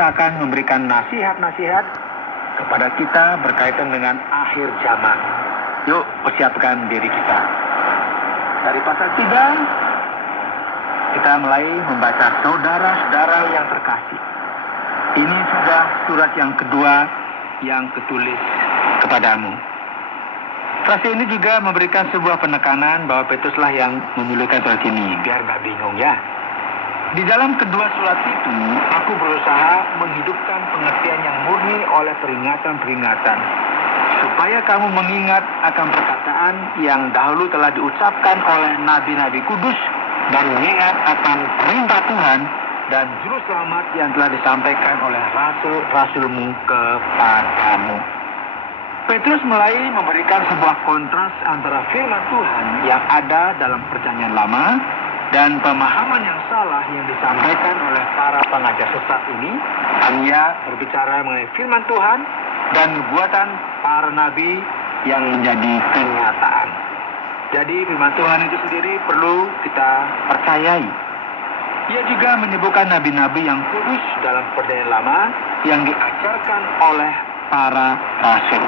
akan memberikan nasihat-nasihat kepada kita berkaitan dengan akhir zaman. Yuk, persiapkan diri kita. Dari pasal 3, kita mulai membaca saudara-saudara yang terkasih. Ini sudah surat yang kedua yang ketulis kepadamu. Frase ini juga memberikan sebuah penekanan bahwa Petruslah yang menuliskan surat ini, biar nggak bingung ya. Di dalam kedua surat itu, aku berusaha menghidupkan pengertian yang murni oleh peringatan-peringatan, supaya kamu mengingat akan perkataan yang dahulu telah diucapkan oleh nabi-nabi kudus, dan mengingat akan perintah Tuhan dan juru selamat yang telah disampaikan oleh rasul-rasulmu kepadamu. Petrus mulai memberikan sebuah kontras antara firman Tuhan yang ada dalam Perjanjian Lama dan pemahaman yang salah yang disampaikan oleh para pengajar sesat ini. Ia berbicara mengenai firman Tuhan dan nubuatan para nabi yang menjadi kenyataan. Jadi firman Tuhan itu sendiri perlu kita percayai. Ia juga menyebutkan nabi-nabi yang kudus dalam Perjanjian Lama yang diajarkan oleh para rasul.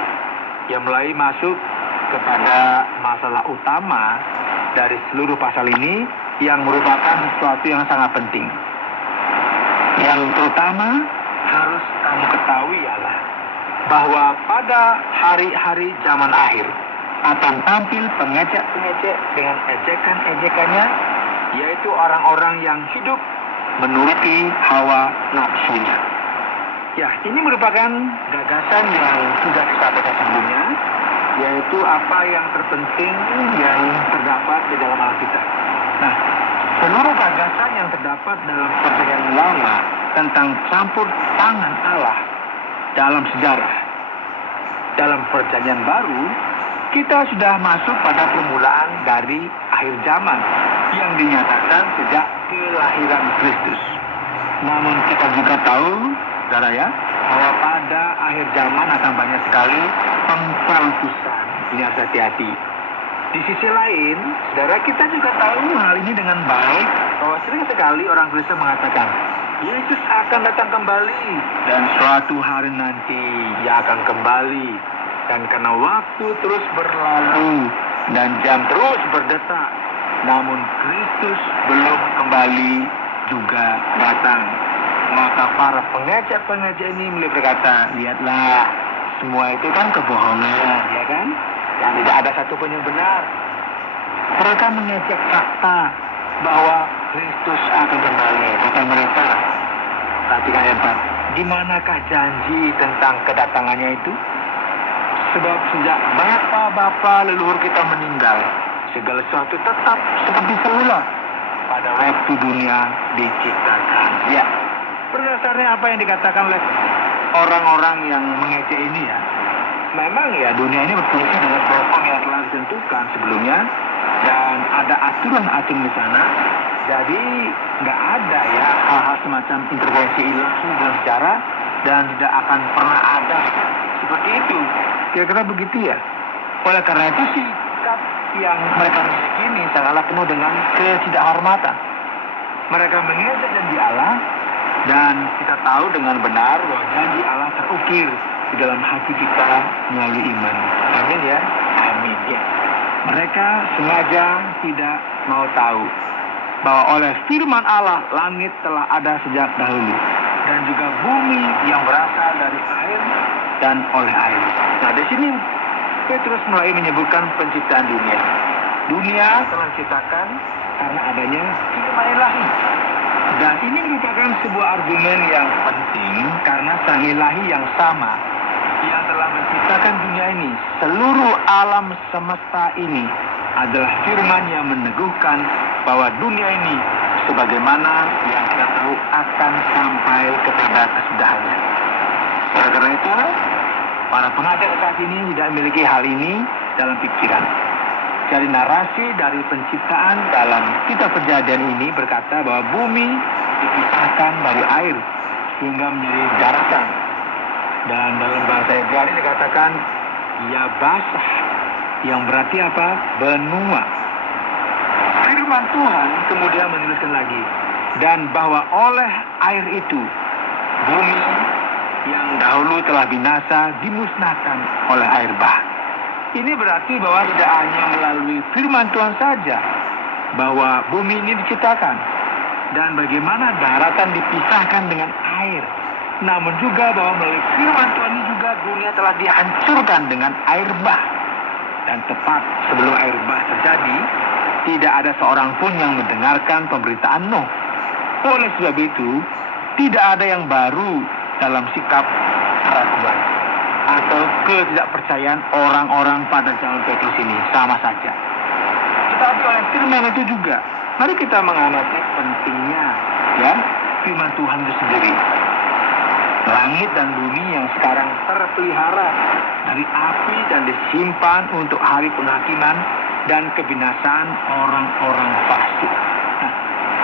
Yang mulai masuk kepada masalah utama dari seluruh pasal ini yang merupakan sesuatu yang sangat penting. Yang terutama harus kamu ketahui ialah bahwa pada hari-hari zaman akhir akan tampil pengejek-pengejek dengan ejekan-ejekannya, yaitu orang-orang yang hidup menuruti hawa nafsunya. Ya, ini merupakan gagasan yang sudah disampaikan sebelumnya, yaitu apa yang terpenting yang terdapat di dalam Alkitab. Nah, seluruh gagasan yang terdapat dalam Perjanjian Lama tentang campur tangan Allah dalam sejarah, dalam Perjanjian Baru, kita sudah masuk pada permulaan dari akhir zaman yang dinyatakan sejak kelahiran Kristus. Namun kita juga tahu, saudara ya, bahwa pada akhir zaman akan banyak sekali pengpalsusan. Ini harus hati-hati. Di sisi lain, saudara, kita juga tahu hal ini dengan baik, bahwa sering sekali orang Kristen mengatakan, Yesus akan datang kembali, dan suatu hari nanti Ia akan kembali. Dan karena waktu terus berlalu, dan jam terus berdetak, namun Kristus belum kembali juga datang. Maka para pengejek-pengejek ini mulai berkata, lihatlah, semua itu kan kebohongan, ya kan? Yang tidak ada satupun yang benar. Mereka mengejek fakta bahwa Kristus akan kembali. Kata mereka, perhatikan ayat 4, di manakah janji tentang kedatangannya itu? Sebab sejak bapa-bapa leluhur kita meninggal, segala sesuatu tetap seperti semula pada waktu dunia diciptakan. Ya, berdasarnya apa yang dikatakan oleh orang-orang yang mengejek ini ya, memang ya dunia ini berfungsi dengan program yang telah ditentukan sebelumnya dan ada aturan-aturan di sana. Jadi nggak ada ya hal-hal semacam intervensi ilahi dalam sejarah dan tidak akan pernah ada seperti itu. Kira-kira begitu ya. Oleh karena itu sikap yang mereka miliki ini sangatlah penuh dengan ketidakhormatan. Mereka mengejek janji Allah dan kita tahu dengan benar bahwa janji Allah terukir di dalam hati kita melalui iman. Amin ya. Amin ya. Mereka sengaja tidak mau tahu bahwa oleh firman Allah langit telah ada sejak dahulu dan juga bumi yang berasal dari air dan oleh air. Nah, di sini Petrus mulai menyebutkan penciptaan dunia. Dunia telah diciptakan karena adanya firman ilahi. Dan ini merupakan sebuah argumen yang penting karena sang ilahi yang sama yang telah menciptakan dunia ini, seluruh alam semesta ini adalah firman yang meneguhkan bahwa dunia ini sebagaimana yang kita tahu akan sampai kepada kesudahannya. Karena itu, para pengajar saat ini tidak memiliki hal ini dalam pikiran. Jadi narasi dari penciptaan dalam kitab Kejadian ini berkata bahwa bumi dipisahkan dari air sehingga menjadi daratan. Dan dalam bahasa Ibrani dikatakan ya basah, yang berarti apa? Benua. Firman Tuhan kemudian menuliskan lagi, dan bahwa oleh air itu bumi yang dahulu telah binasa dimusnahkan oleh air bah. Ini berarti bahwa tidak hanya melalui firman Tuhan saja bahwa bumi ini diciptakan dan bagaimana daratan dipisahkan dengan air, namun juga bahwa melalui firman Tuhan ini juga dunia telah dihancurkan dengan air bah. Dan tepat sebelum air bah terjadi, tidak ada seorang pun yang mendengarkan pemberitaan Nuh. Oleh sebab itu, tidak ada yang baru dalam sikap keraguan atau ketidakpercayaan orang-orang pada zaman Petrus ini, sama saja. Tetapi oleh firman itu juga, mari kita mengamati pentingnya ya firman Tuhan itu sendiri. Langit dan bumi yang sekarang terpelihara dari api dan disimpan untuk hari penghakiman dan kebinasaan orang-orang fasik. Nah,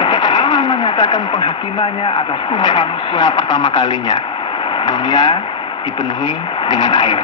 ketika Allah menyatakan penghakimannya atas umat manusia pertama kalinya, dunia dipenuhi dengan air.